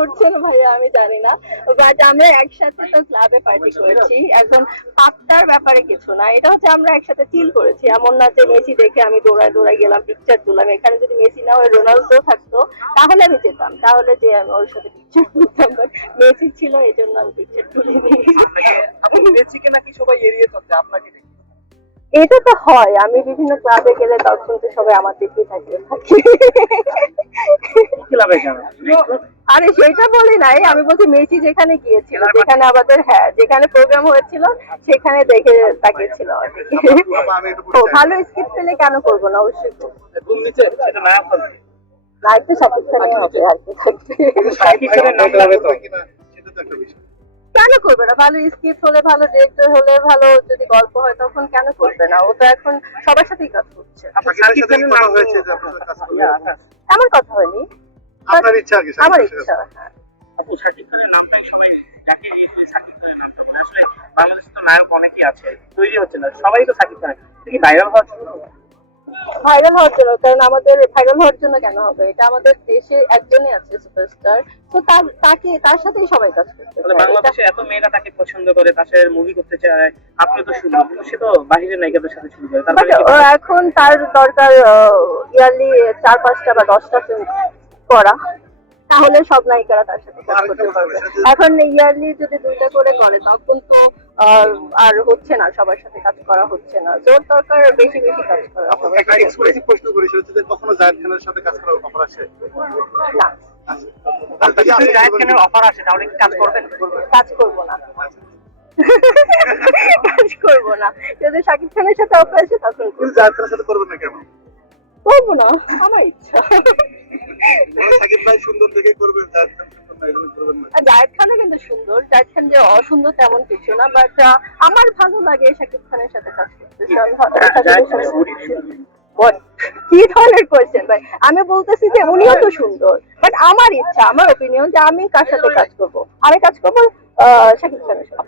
করছেন ভাইয়া আমি জানি না, বাট আমরা একসাথে তো ক্লাবে পার্টি করেছি। এখন পাত্তার ব্যাপারে কিছু না, এটা হচ্ছে আমরা একসাথে চিল করেছি। এমন না যে মেসি দেখে আমি দৌড়ায় দৌড়ায় গেলাম পিকচার তুললাম। এখানে যদি মেসি না হয়ে রোনালদো থাকতো তাহলে আমি যেতাম, তাহলে যে আমি ওর সাথে পিকচার তুলতাম, বাট মেসি ছিল এই জন্য আমি পিকচার তুলিনি। আপনি মেসিকে নাকি সবাই এড়িয়ে চলছে আপনাকে দেখে? এটা তো হয়, আমি বিভিন্ন ক্লাবে গেলে তখন তো সবাই আমার দিকেই থাকে। ক্লাবে যাবেন? আরে সেটা বলি নাই, আমি বলছি মেসি যেখানে গিয়েছিল, যেখানে আমাদের হ্যাঁ যেখানে প্রোগ্রাম হয়েছিল সেখানে দেখে তাকিয়েছিল আমাকে। ও ভালো স্কিট পেলে কেন করবো না, অবশ্যই করবো। ঘুম নিচে সেটা নায়ক হবে। লাইফ তো শাকিব খানের হবে আর কি থাকবে। শাকিব খানের নাম হবে তো সেটা তো একটা বিষয়। কেন করবে না, ভালো স্ক্রিপ্ট হলে, ভালো ডিরেক্টর হলে, ভালো যদি গল্প হয় তখন কেন করবে না? ও তো এখন সবার সাথেই কাজ করছে। শাকিব খানের কথা হয়েছে যে আপনার সাথে কাজ করবেন। আমার কথা হয়নি, আপনার ইচ্ছা আর কি? আমার ইচ্ছা। হ্যাঁ আপু শাকিব খানের নামটাই সবাই ডাকে দিয়ে শাকিব খানের নামটা বলে। আসলে বাংলাদেশে তো নায়ক অনেকই আছে, তৈরি হচ্ছে না, সবাই তো শাকিব খান। কি ভাইরাল হচ্ছে? ভাইরাল হওয়ার জন্য, কারণ আমাদের ভাইরাল হওয়ার জন্য কেন হবে? এটা আমাদের দেশে একজনই আছে সুপারস্টার, তো তার সাথেই সবাই কাজ করতে মানে চায়। বাংলাদেশে এত মেয়েরা তাকে পছন্দ করে, তার সাথে মুভি করতে চায়, আপনি তো শুরু, কিন্তু সে তো বাহিরের নায়িকাদের সাথে শুরু করে। বাট তারপরে এখন তার দরকার ইয়ারলি 4-5টা বা 10টা ফিল্ম করা, তাহলে সব নায়িকারা তার সাথে কাজ করতে পারবে। এখন ইয়ারলি যদি 2টা করে করে তখন তো আর হচ্ছে না, সবার সাথে কাজ করা হচ্ছে না। জোর দরকার বেশি বেশি কাজ করা। একটা এক্সক্লুসিভ প্রশ্ন করি, সেটা হচ্ছে যে কখনো জায়েদ খানের সাথে কাজ করার অফার আসে? না, জায়েদ খানের অফার আসে তাহলে কি কাজ করবেন? কাজ করবো না। কাজ করবো না, যদি শাকিব খানের সাথে অফার আসে তখন কিন্তু করবো। জায়েদ খানের সাথে করবেন না কেন? করবো না, আমার ইচ্ছা। শাকিব ভাই সুন্দর দেখে করবেন, জায়েদ খান সুন্দর না এই জন্য করবেন না? জায়েদ খানও কিন্তু সুন্দর, জায়েদ খান যে অসুন্দর তেমন কিছু না, বাট আমার ভালো লাগে শাকিব খানের সাথে কাজ করতে। কি ধরনের কোয়েশ্চেন ভাই? আমি বলতেছি যে উনিও তো সুন্দর, বাট আমার ইচ্ছা, আমার ওপিনিয়ন যে আমি কার সাথে কাজ করবো, আমি কাজ করবো শাকিব খানের সাথে।